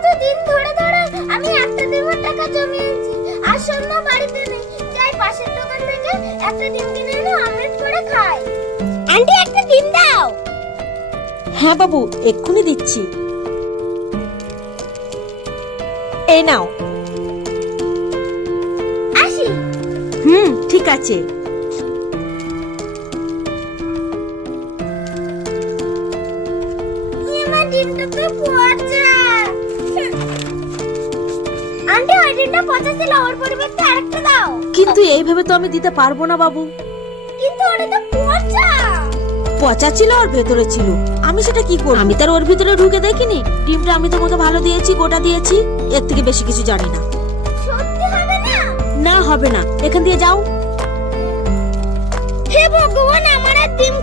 এত দিন ধরে ধরে আমি একটা ডিমের টাকা জমিয়েছি। আর সোনা বাড়িতে নেই। যাই পাশের দোকান থেকে একটা ডিম কিনে এনে অমলেট করে খাই। আন্টি একটা ডিম দাও। হ্যাঁ বাবু এক্ষুনি দিচ্ছি। এই নাও। আসি। হুম ঠিক আছে। ডিমটা তো পড়ছে। আন্টি ওই ডিমটা পচা ছিল ওর পরিবর্তে আরেকটা দাও। কিন্তু এইভাবে তো আমি দিতে পারব না বাবু। কিন্তু ওটা তো পচা। পচা ছিল আর ভেতরে ছিল। আমি সেটা কি করব? আমি তার ওর ভিতরে ঢুকে দেখিনি। ডিমটা আমি তোমাকে ভালো দিয়েছি গোটা দিয়েছি। এর থেকে বেশি কিছু জানি না। সত্যি হবে না? না হবে না। এখান দিয়ে যাও। হে ভগবান আমার আর ডিম